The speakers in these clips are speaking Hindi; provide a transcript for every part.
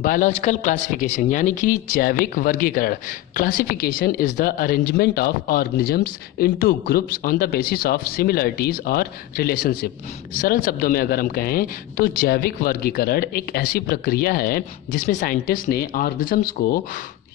बायोलॉजिकल क्लासिफिकेशन यानी कि जैविक वर्गीकरण। Classification is the arrangement of organisms into groups on the basis of similarities और रिलेशनशिप। सरल शब्दों में अगर हम कहें तो जैविक वर्गीकरण एक ऐसी प्रक्रिया है जिसमें साइंटिस्ट ने ऑर्गेनिजम्स को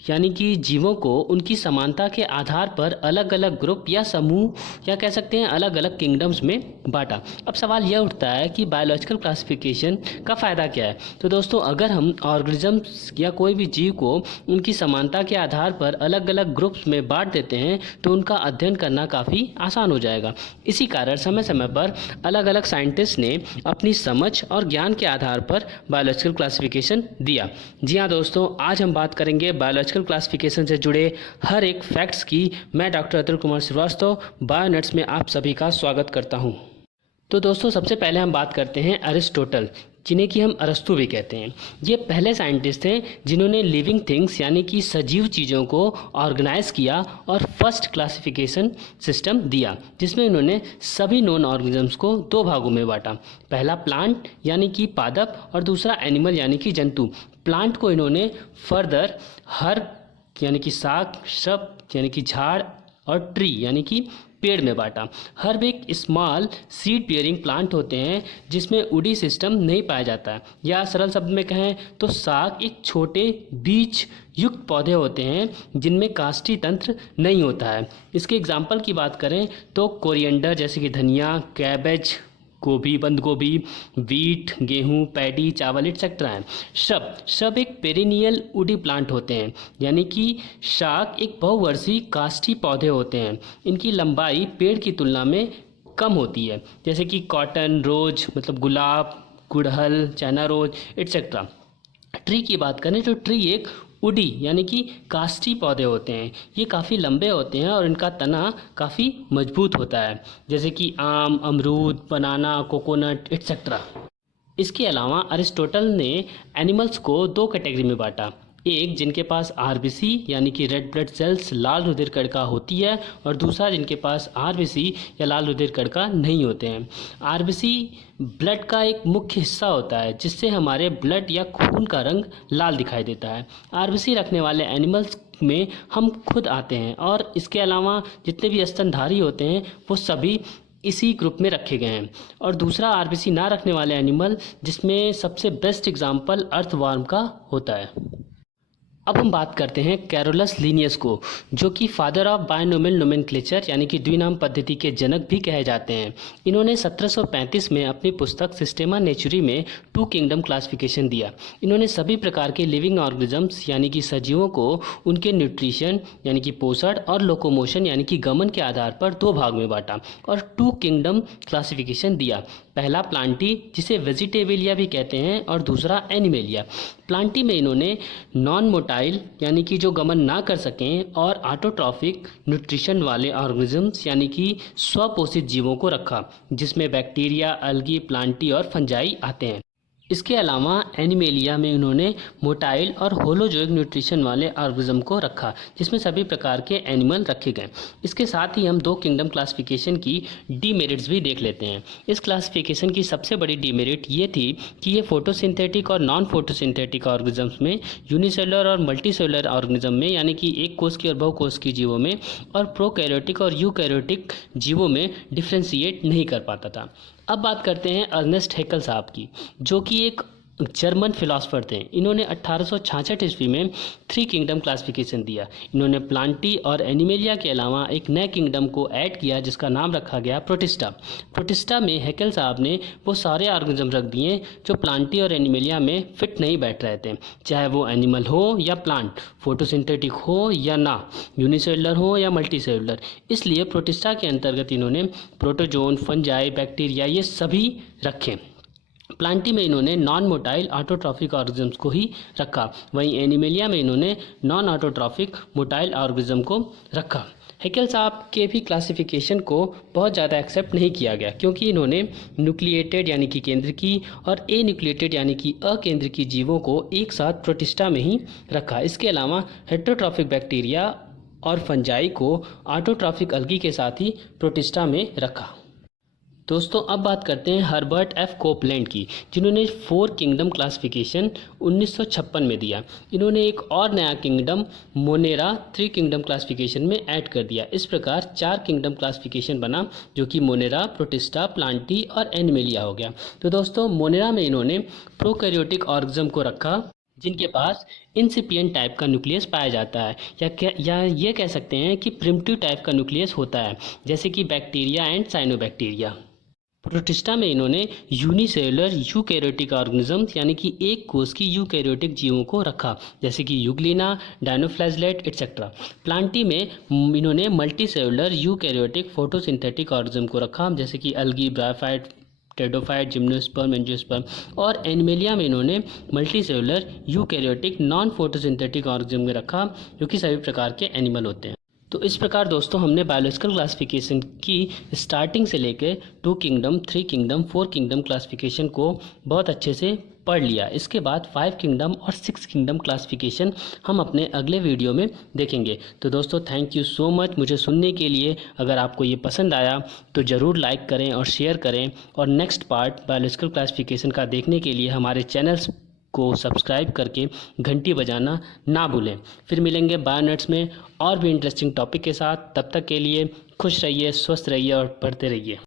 यानी कि जीवों को उनकी समानता के आधार पर अलग अलग ग्रुप या समूह या कह सकते हैं अलग अलग किंगडम्स में बांटा। अब सवाल यह उठता है कि बायोलॉजिकल क्लासिफिकेशन का फ़ायदा क्या है। तो दोस्तों, अगर हम ऑर्गेनिजम्स या कोई भी जीव को उनकी समानता के आधार पर अलग अलग ग्रुप्स में बांट देते हैं तो उनका अध्ययन करना काफ़ी आसान हो जाएगा। इसी कारण समय समय पर अलग अलग साइंटिस्ट ने अपनी समझ और ज्ञान के आधार पर बायोलॉजिकल क्लासिफिकेशन दिया। जी हाँ दोस्तों, आज हम बात करेंगे बायोलॉजिकल क्लासिफिकेशन से जुड़े हर एक फैक्ट्स की। मैं डॉक्टर अतुल कुमार श्रीवास्तव बायोनेट्स में आप सभी का स्वागत करता हूं। तो दोस्तों, सबसे पहले हम बात करते हैं अरिस्टोटल, जिन्हें कि हम अरस्तु भी कहते हैं। ये पहले साइंटिस्ट थे जिन्होंने लिविंग थिंग्स यानी कि सजीव चीज़ों को ऑर्गेनाइज किया और फर्स्ट क्लासिफिकेशन सिस्टम दिया, जिसमें उन्होंने सभी नॉन ऑर्गेनिजम्स को दो भागों में बांटा। पहला प्लांट यानी कि पादप और दूसरा एनिमल यानी कि जंतु। प्लांट को इन्होंने फर्दर हर्ब यानी कि साग, श्रब यानी कि झाड़ और ट्री यानी कि पेड़ में बांटा। हर्ब एक स्मॉल सीड बियरिंग प्लांट होते हैं जिसमें उडी सिस्टम नहीं पाया जाता है, या सरल शब्द में कहें तो साग एक छोटे बीज युक्त पौधे होते हैं जिनमें काष्ठी तंत्र नहीं होता है। इसके एग्जाम्पल की बात करें तो कोरिएंडर जैसे कि धनिया, कैबेज, गोभी, बंद गोभी, वीट, गेहूं, पैडी, चावल एक्सेट्रा है। श्रब एक पेरिनियल वुडी प्लांट होते हैं, यानी कि शाक एक बहुवर्षीय काष्ठी पौधे होते हैं। इनकी लंबाई पेड़ की तुलना में कम होती है, जैसे कि कॉटन, रोज मतलब गुलाब, गुड़हल, चाइना रोज एक्सेट्रा। ट्री की बात करें तो ट्री एक वुडी यानी कि काष्ठी पौधे होते हैं। ये काफ़ी लंबे होते हैं और इनका तना काफ़ी मजबूत होता है, जैसे कि आम, अमरूद, बनाना, कोकोनट एक्सेट्रा। इसके अलावा अरिस्टोटल ने एनिमल्स को दो कैटेगरी में बांटा। एक जिनके पास आरबीसी यानी कि रेड ब्लड सेल्स लाल रुधिर कणिका होती है, और दूसरा जिनके पास आरबीसी या लाल रुधिर कणिका नहीं होते हैं। आरबीसी ब्लड का एक मुख्य हिस्सा होता है जिससे हमारे ब्लड या खून का रंग लाल दिखाई देता है। आरबीसी रखने वाले एनिमल्स में हम खुद आते हैं, और इसके अलावा जितने भी स्तनधारी होते हैं वो सभी इसी ग्रुप में रखे गए हैं। और दूसरा आरबीसी ना रखने वाले एनिमल, जिसमें सबसे बेस्ट एग्जाम्पल अर्थवर्म का होता है। अब हम बात करते हैं कैरोलस लीनियस को, जो कि फादर ऑफ बायनोमियल नोमेनक्लेचर यानी कि द्विनाम पद्धति के जनक भी कहे जाते हैं। इन्होंने 1735 में अपनी पुस्तक सिस्टेमा नेचुरी में टू किंगडम क्लासिफिकेशन दिया। इन्होंने सभी प्रकार के लिविंग ऑर्गेनिजम्स यानी कि सजीवों को उनके न्यूट्रिशन यानी कि पोषण और लोकोमोशन यानी कि गमन के आधार पर दो भाग में बांटा और टू किंगडम क्लासिफिकेशन दिया। पहला प्लांटी, जिसे वेजिटेबलिया भी कहते हैं, और दूसरा एनिमेलिया। प्लांटी में इन्होंने नॉन मोटाइल यानी कि जो गमन ना कर सकें और ऑटोट्रॉफिक न्यूट्रिशन वाले ऑर्गेनिजम्स यानी कि स्वपोषित जीवों को रखा, जिसमें बैक्टीरिया, अल्गी, प्लांटी और फंजाई आते हैं। इसके अलावा एनिमेलिया में उन्होंने मोटाइल और होलोजोइक न्यूट्रिशन वाले ऑर्गेनिज्म को रखा, जिसमें सभी प्रकार के एनिमल रखे गए। इसके साथ ही हम दो किंगडम क्लासिफिकेशन की डीमेरिट्स भी देख लेते हैं। इस क्लासिफिकेशन की सबसे बड़ी डीमेरिट ये थी कि ये फोटोसिंथेटिक और नॉन फोटोसिंथेटिक ऑर्गेनिजम्स में, यूनिसेलुलर और मल्टीसेलुलर ऑर्गेनिज्म में यानी कि एक कोष की और बहुकोष की जीवों में, और प्रोकैरियोटिक और यूकैरियोटिक जीवों में डिफ्रेंशिएट नहीं कर पाता था। अब बात करते हैं अर्नेस्ट हैकेल साहब की, जो कि एक जर्मन फिलासफर थे। इन्होंने 1866 ईस्वी में थ्री किंगडम क्लासिफिकेशन दिया। इन्होंने प्लांटी और एनिमेलिया के अलावा एक नए किंगडम को ऐड किया जिसका नाम रखा गया प्रोटिस्टा। प्रोटिस्टा में हैकेल साहब ने वो सारे ऑर्गेनिज्म रख दिए जो प्लांटी और एनिमेलिया में फिट नहीं बैठ रहे थे, चाहे वो एनिमल हो या प्लांट, फोटोसिंथेटिक हो या ना, यूनिसेलुलर हो या मल्टीसेलुलर। इसलिए प्रोटिस्टा के अंतर्गत इन्होंने प्रोटोजोन, फंजाई, बैक्टीरिया ये सभी रखे। प्लांटी में इन्होंने नॉन मोटाइल ऑटोट्रॉफिक ऑर्गेनिज्म्स को ही रखा, वहीं एनिमेलिया में इन्होंने नॉन ऑटोट्रॉफिक मोटाइल ऑर्गेनिज्म को रखा। हैकेल साहब के भी क्लासिफिकेशन को बहुत ज़्यादा एक्सेप्ट नहीं किया गया, क्योंकि इन्होंने न्यूक्लिएटेड यानी कि केंद्र की और ए न्यूक्लिएटेड यानी कि अकेंद्र की जीवों को एक साथ प्रोटिस्टा में ही रखा। इसके अलावा हेटेरोट्रॉफिक बैक्टीरिया और फंजाई को ऑटोट्रॉफिक अल्गी के साथ ही प्रोटिस्टा में रखा। दोस्तों अब बात करते हैं हर्बर्ट एफ कोपलैंड की, जिन्होंने 4 किंगडम क्लासिफिकेशन 1956 में दिया। इन्होंने एक और नया किंगडम मोनेरा 3 किंगडम क्लासिफिकेशन में ऐड कर दिया। इस प्रकार 4 किंगडम क्लासिफिकेशन बना, जो कि मोनेरा, प्रोटिस्टा, प्लांटी और एनिमेलिया हो गया। तो दोस्तों मोनेरा में इन्होंने प्रोकैरियोटिक ऑर्गेनिज्म को रखा, जिनके पास इंसिपिएंट टाइप का न्यूक्लियस पाया जाता है, या ये कह सकते हैं कि प्रिमिटिव टाइप का न्यूक्लियस होता है, जैसे कि बैक्टीरिया एंड साइनोबैक्टीरिया। प्रोटिस्टा में इन्होंने यूनिसेलुलर यूकैरियोटिक ऑर्गेनिजम्स यानी कि एक कोष की यूकैरियोटिक जीवों को रखा, जैसे कि यूग्लिना, डायनोफ्लैजलेट एटसेट्रा। प्लांटी में इन्होंने मल्टीसेलुलर यूकैरियोटिक फोटोसिंथेटिक ऑर्गेनिज्म को रखा, जैसे कि अलगी, ब्रायोफाइट, टेडोफाइट, जिम्नोस्पर्म, एंजियोस्पर्म। और एनिमेलिया में इन्होंने multicellular eukaryotic non photosynthetic organism में रखा, जो कि सभी प्रकार के एनिमल होते हैं। तो इस प्रकार दोस्तों हमने बायोलॉजिकल क्लासिफिकेशन की स्टार्टिंग से लेकर 2 किंगडम, 3 किंगडम, 4 किंगडम क्लासिफिकेशन को बहुत अच्छे से पढ़ लिया। इसके बाद 5 किंगडम और 6 किंगडम क्लासिफिकेशन हम अपने अगले वीडियो में देखेंगे। तो दोस्तों थैंक यू सो मच मुझे सुनने के लिए। अगर आपको ये पसंद आया तो ज़रूर लाइक करें और शेयर करें, और नेक्स्ट पार्ट बायोलॉजिकल क्लासिफिकेशन का देखने के लिए हमारे चैनल्स को सब्सक्राइब करके घंटी बजाना ना भूलें। फिर मिलेंगे बायोनेट्स में और भी इंटरेस्टिंग टॉपिक के साथ। तब तक के लिए खुश रहिए, स्वस्थ रहिए और पढ़ते रहिए।